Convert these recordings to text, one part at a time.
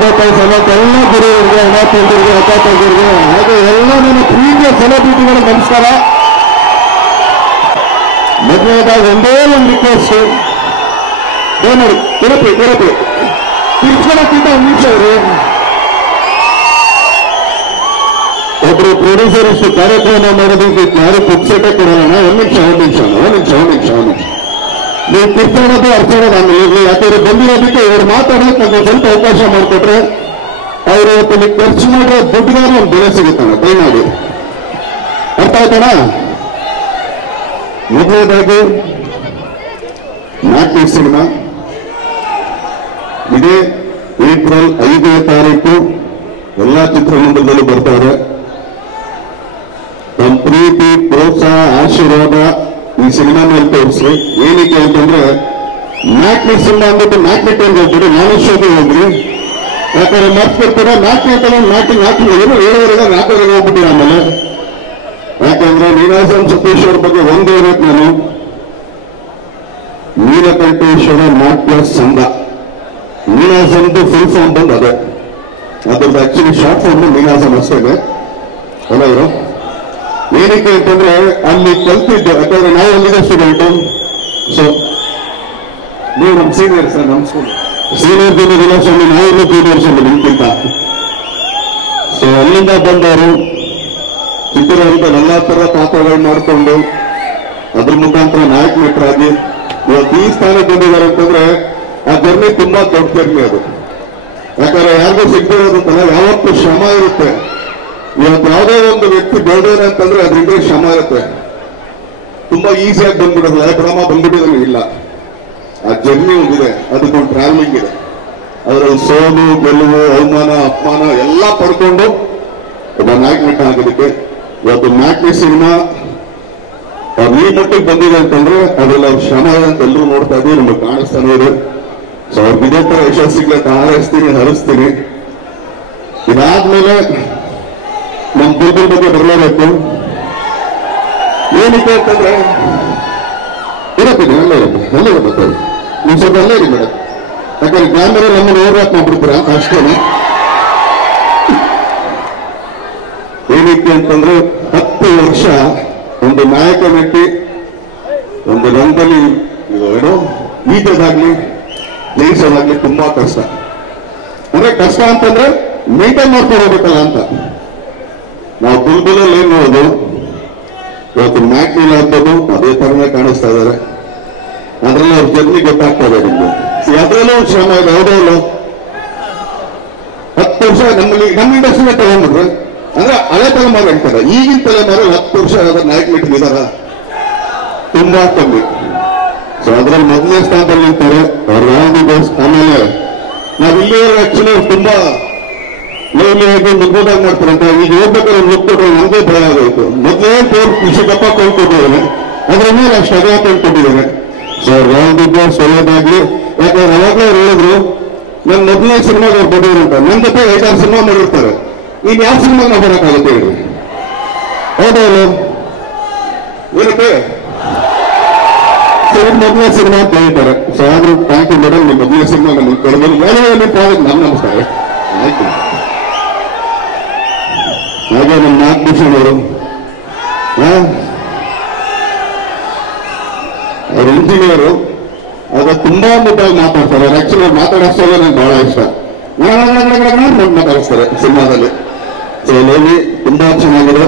ತಂದೆ ತಾಯಿ ಸಮೇತ ಎಲ್ಲ ಗುರುವರಿಗೆ ಅಣ್ಣ ತಂದರಿಗೆ ಅಕ್ಕ ತಂದರಿಗೆ ಹಾಗೆ ಎಲ್ಲ ನನ್ನ ಪ್ರೀತಿಯ ಸೆಲೆಬ್ರಿಟಿಗಳ ನಮಸ್ಕಾರ. ಮೊದಲನೇದಾಗಿ ಒಂದೇ ಒಂದು ರಿಕ್ವೆಸ್ಟ್, ನೋಡಿ ತಿರುಪತಿ ತಿರ್ಸ್ಕೊಳಕ್ಕಿಂತ ಒಂದು ನಿಮಿಷ ಅವರು ಒಬ್ರು ಪ್ರೊಡ್ಯೂಸರ್ ಇಷ್ಟು ಕಾರ್ಯಕ್ರಮ ಮಾಡೋದಕ್ಕೆ ಯಾರು ಪುಕ್ಸೆಟ್ಟೆ ಕೊಡೋಣ. ಒಂದು ನಿಮಿಷ ನೀವು ತಿರ್ಸೋದು ಅರ್ಥ ನಾನು ಇರಲಿ. ಯಾಕಂದ್ರೆ ಬಂದಿರೋದಕ್ಕೆ ಇವ್ರು ಮಾತಾಡೋಕೆ ನನಗೆ ಸ್ವಲ್ಪ ಅವಕಾಶ ಮಾಡಿಕೊಟ್ರೆ ಅವರು ಇವತ್ತು ಖರ್ಚು ಮಾಡಿರೋ ದುಡ್ಡಿಗಾರ ಒಂದು ಬೆಲೆ ಸಿಗುತ್ತಾನೆ. ದಯಮಾಡಿ ಅರ್ಥ ಆಯ್ತಾನ. ಮೊದಲನೇದಾಗಿ ನಾಟ್ಯ ಸಿನಿಮಾ ಇದೇ ಏಪ್ರಿಲ್ 5ನೇ ತಾರೀಕು ಎಲ್ಲಾ ಚಿತ್ರಮಂದಿರದಲ್ಲೂ ಬರ್ತಾರೆ. ನಮ್ಮ ಪ್ರೀತಿ ಪ್ರೋತ್ಸಾಹ ಆಶೀರ್ವಾದ ಈ ಸಿನಿಮಾ ಮೇಲೆ ತೋರಿಸ್ರಿ. ಏನಕ್ಕೆ ಅಂತಂದ್ರೆ ನಾಟ್ಯ ಸಿನಿಮಾ ಅಂದ್ಬಿಟ್ಟು ನಾಟ್ಯಕ್ಕೆ ಅಂತ ಹೇಳ್ತೀರಿ, ನಾನೇಶ್ವರಿಗೆ ಹೋಗ್ರಿ. ಯಾಕಂದ್ರೆ ಮರ್ತಿರ್ತಾರೆ ನಾಟ್ಯ ಏನು 7:30 ನಾಟಕ ಹೋಗ್ಬಿಟ್ಟಿರ. ಆಮೇಲೆ ಯಾಕಂದ್ರೆ ನೀನಾಸಂ ಸತೀಶ್ವರ ಬಗ್ಗೆ ಒಂದೇ ಇರೋದು ನಾನು ನೀಲಕಂಠೇಶ್ವರ ನಾಟ್ಯ ಸಂಘ. ನೀನಾಸಂದು ಫುಲ್ ಫಾರ್ಮ್ ಬಂದು ಅದೇ, ಅದ್ರದ್ದು ಆಕ್ಚುಲಿ ಶಾರ್ಟ್ ಫಾರ್ಮ್ ನೀನಾಸಂ ಅಷ್ಟೇ ಅಲ್ಲ ಇರೋ. ಏನಕ್ಕೆ ಅಂತಂದ್ರೆ ಅಲ್ಲಿ ಕಲ್ತಿದ್ದು, ಯಾಕಂದ್ರೆ ನಾವು ಅಲ್ಲಿಗೆ ಸ್ಟೂಡೆಂಟು. ಸೊ ನೀವು ನಮ್ಮ ಸೀನಿಯರ್ ಸರ್, ನಮ್ಮ ಸ್ಕೂಲ್ ಸೀನಿಯರ್ ಜೂನಿಯರ್ ಸ್ವಾಮಿ, ನಾವೆಲ್ಲ ಜೂನಿಯರ್ ಸ್ವಾಮಿ ನಿಮ್ಗಿಂತ. ಸೊ ಅಲ್ಲಿಂದ ಬಂದವರು ಚಿತ್ರರಂಗದ ಎಲ್ಲ ತರ ಪಾತ್ರಗಳು ಮಾಡಿಕೊಂಡು ಅದ್ರ ಮುಖಾಂತರ ನಾಯಕ ನಟರಾಗಿ ಇವತ್ತು ಈ ಸ್ಥಾನಕ್ಕೆ ಬಂದಿದ್ದಾರೆ ಅಂತಂದ್ರೆ ಆ ಜರ್ನಿ ತುಂಬಾ ದೊಡ್ಡ ಜರ್ನಿ ಅದು. ಯಾಕಂದ್ರೆ ಯಾರಿಗೂ ಸಿಗ್ತಿರೋದಂತಲ್ಲ, ಯಾವತ್ತೂ ಶ್ರಮ ಇರುತ್ತೆ. ಇವತ್ತು ಯಾವುದೇ ಒಂದು ವ್ಯಕ್ತಿ ಬೆಳೆದೇನೆ ಅಂತಂದ್ರೆ ಅದ್ರಿಂದ ಶ್ರಮ ಇರುತ್ತೆ. ತುಂಬಾ ಈಸಿಯಾಗಿ ಬಂದ್ಬಿಡೋದಿಲ್ಲ, ಕ್ರಮ ಬಂದ್ಬಿಟ್ಟಿದ್ರೆ ಇಲ್ಲ. ಆ ಜರ್ನಿ ಒಂದಿದೆ, ಅದಕ್ಕೊಂದು ಟ್ರಾವೆಲಿಂಗ್ ಇದೆ. ಅದರಲ್ಲಿ ಸೋಲು ಗೆಲುವು ಅವಮಾನ ಅಪಮಾನ ಎಲ್ಲ ಪಡ್ಕೊಂಡು ಒಬ್ಬ ನಾಯಕ ನಟ ಆಗೋದಕ್ಕೆ ಇವತ್ತು ನಾಟ್ಯ ಸಿನಿಮಾ ಈ ಮಟ್ಟಿಗೆ ಬಂದಿದೆ ಅಂತಂದ್ರೆ ಅದ್ರಲ್ಲಿ ಅವ್ರ ಶ್ರಮ ಅಂತ ಎಲ್ಲರೂ ನೋಡ್ತಾ ಇದ್ದೀವಿ, ನಮಗೆ ಕಾಣಿಸ್ತಾನೆ ಇದೆ. ಸೊ ಅವ್ರಿಗೆ ಇದೇ ತರ ಯಶಸ್ಸಿಗೆ ಹರಿಸ್ತೀನಿ. ಇದಾದ್ಮೇಲೆ ನಮ್ಮ ಗುರುಗಳ ಬಗ್ಗೆ ಬರಲೇಬೇಕು. ಏನಕ್ಕೆ ಅಂತಂದ್ರೆ ಇರತ್ತೀನಿ ಅಲ್ಲೇ ಇರಬೇಕು. ನೀವು ಸ್ವಲ್ಪ ಅಲ್ಲೇ ಇರಿ ಮೇಡಮ್, ಯಾಕಂದ್ರೆ ಕ್ಯಾಮೆರಾ ನಮ್ಮನ್ನು ಓವರ್ಲಾಪ್ ಮಾಡ್ಬಿಡ್ತೀರಾ ಅಷ್ಟೇನೆ. ಏನಕ್ಕೆ ಅಂತಂದ್ರೆ 10 ವರ್ಷ ಒಂದು ನಾಯಕ ನಟಿ ಒಂದು ರಂಗದಲ್ಲಿ ಏನೋ ಈಜೋದಾಗ್ಲಿ ಜಯಿಸೋದಾಗ್ಲಿ ತುಂಬಾ ಕಷ್ಟ. ಅಂದ್ರೆ ಕಷ್ಟ ಅಂತಂದ್ರೆ ಮೇಂಟೈನ್ ಮಾಡ್ಕೊಂಡು ಹೋಗ್ಬೇಕಲ್ಲ ಅಂತ. ನಾವು ಬುಲ್ಬುಲಲ್ಲಿ ಏನ್ ನೋಡೋದು, ಇವತ್ತು ಮ್ಯಾಕ್ನಿಲ್ ಆಗ್ಬೋದು ಅದೇ ತರನೇ ಕಾಣಿಸ್ತಾ ಇದ್ದಾರೆ. ಅದ್ರಲ್ಲಿ ಅವ್ರ ಜರ್ನಿ ಗೊತ್ತಾಗ್ತಾ ಇದೆ ನಿಮ್ಗೆ. ಅದ್ರಲ್ಲೂ ಶ್ರಮ ಇದೆ, ಯಾವುದೋ ಇಲ್ಲ. 10 ವರ್ಷ ನಮ್ಮ ಇಂಡಸ್ಟ್ರಿನೇ ತಗೊಂಡ್ಬಿಟ್ರೆ ಅಂದ್ರೆ ಹಳೆ ತಲೆಮಾರು ಹೇಳ್ತಾರೆ. ಈಗಿನ ತಲೆಮಾರು 10 ವರ್ಷ ನಾಯಕ ನಟಿಗಿದಾರ ತುಂಬಾ ಕಮ್ಮಿ. ಸೊ ಅದ್ರಲ್ಲಿ ಮೊದಲನೇ ಸ್ಥಾನದಲ್ಲಿ ನಿಂತಾರೆ ಅವ್ರ ರಾಮದಾಸ್. ಆಮೇಲೆ ನಾವ್ ಇಲ್ಲಿವರೆಗೆ ಆಕ್ಚುಲಿ ತುಂಬಾ ಲೈವ್ಲಿಯಾಗಿ ಮುಗ್ಗೋದಾಗಿ ಮಾಡ್ತಾರಂತ. ಈಗ ಹೋಗ್ಬೇಕಾದ್ರೆ ಲುಕ್ ಕೊಟ್ಟರೆ ನಮ್ಗೆ ಭಯ ಆಗೋಯ್ತು. ಮೊದಲೇ ವಿಶ್ವಕಪ್ಪ ಕೊಂಡ್ಕೊಟ್ಟಿದ್ದೇನೆ, ಅದ್ರ ಮೇಲೆ ಅಷ್ಟು ಅದೇ ಕೊಂಡ್ಕೊಟ್ಟಿದ್ದೇನೆ. ಸೊ ರಾಮದಾಸ್ ಒಳ್ಳೇದಾಗ್ಲಿ. ಯಾಕಂದ್ರೆ ಅವಾಗಲೇ ಅವ್ರು ಹೇಳಿದ್ರು ನನ್ನ ಮೊದಲನೇ ಸಿನಿಮಾಗೆ ಅವ್ರು ಬಂದಿದ್ರು ಅಂತ. ನನ್ನ ಜೊತೆ 5-6 ಸಿನಿಮಾ ಮಾಡಿರ್ತಾರೆ. ಈಗ ಯಾವ ಸಿನಿಮಾಗ ನಾವು ಬರೋಕ್ಕಾಗುತ್ತೆ ಹೇಳಿ? ಹೌದೌದು ಏನಕ್ಕೆ ಸರಿ ಮೊದಲನೇ ಸಿನಿಮಾ ಅಂತ ಹೇಳ್ತಾರೆ. ಸೊ ಆದ್ರೂ ಥ್ಯಾಂಕ್ ಯು ಮೇಡಮ್, ನಿಮ್ಮ ಮೊದಲನೇ ಸಿನಿಮಾ ನಮಗೆ ಕೊಡಬೇಕು. ನಮ್ಮ ನಮಸ್ಕಾರ. ಆಯ್ತು. ಹಾಗೆ ನಮ್ಮ ನಾಗಭೂಷಣ್ ಅವರು ಅವ್ರ ಇಂಜಿನಿಯರು ಆಗ ತುಂಬಾ ಮುದ್ದಾಗಿ ಮಾತಾಡ್ತಾರೆ. ಆಕ್ಚುಲಿ ಅವ್ರು ಮಾತಾಡಿಸೋದು ನಂಗೆ ಬಹಳ ಇಷ್ಟ. ಮಾತಾಡಿಸ್ತಾರೆ ಸಿನಿಮಾದಲ್ಲಿ. ಸೊ ನೋಡಿ ತುಂಬಾ ಚೆನ್ನಾಗಿದೆ.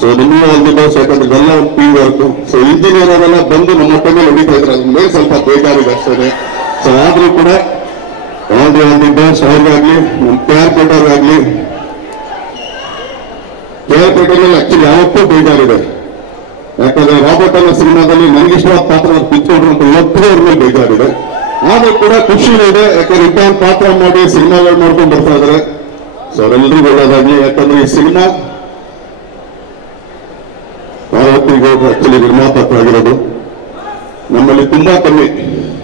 ಸೊ ನಿಮಗೆ ಒಂದಿಲ್ಲ, ಯಾಕಂದ್ರೆ ಎಲ್ಲ ಒಂದು ಟೀಮ್ ವರ್ಕ್. ಸೊ ಇಂಜಿನಿಯರ್ ಅವರೆಲ್ಲ ಬಂದು ನಮ್ಮ ಮೇಲೆ ಹೊಡಿತಾ ಇದ್ರೆ ಅದ್ರ ಮೇಲೆ ಸ್ವಲ್ಪ ಬೇಕಾಗಿದೆ ಅಷ್ಟೇ. ಸೊ ಆದ್ರೂ ಕೂಡ ಒಂದಿದ್ದ ಅವ್ರಿಗಾಗ್ಲಿ ನಮ್ಮ KR ಪೇಟೆಯವ್ರಿಗಾಗ್ಲಿ, KR ಪೇಟೆಯಲ್ಲಿ ಆಕ್ಚುಲಿ ಯಾವತ್ತೂ ಬೇಜಾರಿದೆ. ಯಾಕಂದ್ರೆ ರಾಬರ್ಟ್ ಅನ್ನೋ ಸಿನಿಮಾದಲ್ಲಿ ನನಗಿಷ್ಟವಾದ ಪಾತ್ರ ಕಿತ್ಕೊಂಡ್ರು ಅಂತ ಇವತ್ತೂ ಅವ್ರ ಮೇಲೆ ಬೇಜಾರಿದೆ. ಆದ್ರೂ ಕೂಡ ಖುಷಿ ಇದೆ, ಯಾಕಂದ್ರೆ ಇಂಥ ಪಾತ್ರ ಮಾಡಿ ಸಿನಿಮಾಗಳು ಮಾಡ್ಕೊಂಡು ಬರ್ತಾ ಇದಾರೆ. ಸೊ ಅವರೆಲ್ಲರಿಗೂ ಒಳ್ಳೇದಾಗಿ. ಯಾಕಂದ್ರೆ ಈ ಸಿನಿಮಾ ಪಾರ್ವತಿಗೆ ಆಕ್ಚುಲಿ ನಿರ್ಮಾಪಕರಾಗಿರೋದು ನಮ್ಮಲ್ಲಿ ತುಂಬಾ ಕಮ್ಮಿ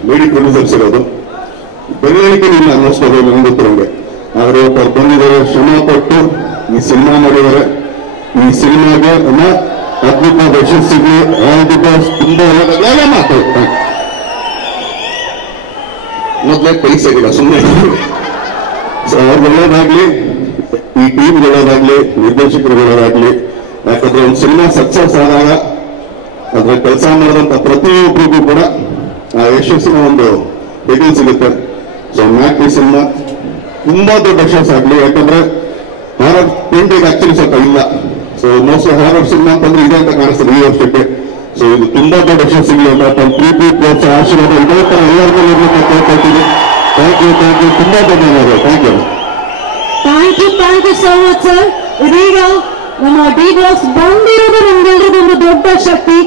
ಲೇಡಿ ಪ್ರೊಡ್ಯೂಸರ್ಸ್ ಇರೋದು. ಬೆರಳಿಕೆ ಇಲ್ಲ ಅನ್ನಿಸ್ಬೋದು ನನಗೆ ಗೊತ್ತಿರಂಗೆ. ಆದ್ರೆ ಅವ್ರು ಬಂದಿದ್ದಾರೆ, ಶ್ರಮ ಪಟ್ಟು ಈ ಸಿನಿಮಾ ಮಾಡಿದ್ದಾರೆ. ಈ ಸಿನಿಮಾಗೆ ಅದ್ಭುತ ಯಶಸ್ಸಿಗೆ ತುಂಬಾ ಒಳ್ಳೆದಾಗಲೇ ಮಾತಾಡ್ತಾರೆ. ಮೊದಲೇ ಪೈಸೆಗಿಲ್ಲ ಸುಮ್ಮನೆ ಸೊ ಅವ್ರಿಗೆ ಒಳ್ಳೇದಾಗ್ಲಿ, ಈ ಟೀಮ್ ಒಳ್ಳೇದಾಗ್ಲಿ, ನಿರ್ದೇಶಕರು ಒಳ್ಳೇದಾಗ್ಲಿ. ಯಾಕಂದ್ರೆ ಒಂದು ಸಿನಿಮಾ ಸಕ್ಸಸ್ ಆದಾಗ ಅದ್ರ ಕೆಲಸ ಮಾಡಿದಂತ ಪ್ರತಿಯೊಬ್ಬರಿಗೂ ಕೂಡ ಆ ಯಶಸ್ಸಿನ ಒಂದು ಹೆಗಲು ಸಿಗುತ್ತೆ. ಸೊ ಮ್ಯಾಕ್ರಿ ಸಿನಿಮಾ ತುಂಬಾ ದೊಡ್ಡ ಯಶಸ್ಸು ಆಗ್ಲಿ. ಯಾಕಂದ್ರೆ ಹಾರರ್ ಪ್ರಿಂಟಿಗೆ ಆಕ್ಚುಲಿ ಸ್ವಲ್ಪ ಇಲ್ಲ. ಸೊ ಮೋಸ್ಟ್ ಹಾರರ್ ಸಿನಿಮಾ ಅಂತಂದ್ರೆ ಇದೆ ಅಂತ ಕಾಣಿಸ್ತದೆ ಈ ವರ್ಷಕ್ಕೆ. ಸೊ ಇದು ತುಂಬಾ ದೊಡ್ಡ ಯಶಸ್ಸು ಸಿಗಲಿ ಅಂತ ಪ್ರೀತಿ ಪ್ರೋತ್ಸಾಹ ಆಶೀರ್ವಾದ ಇದೇ ತರ ಎಲ್ಲರಿಗೂ ಇರಬೇಕು ಅಂತ ಹೇಳ್ಕೊಳ್ತೀನಿ. ಥ್ಯಾಂಕ್ ಯು ತುಂಬಾ ಧನ್ಯವಾದ. Thank you so much sir. ಇದೀಗ ನಮ್ಮ ಡಿ ಬಾಕ್ಸ್ ಬಂದಿರೋದು ನಮ್ಗೆಲ್ರಿಗೂ ಒಂದು ದೊಡ್ಡ ಶಕ್ತಿ.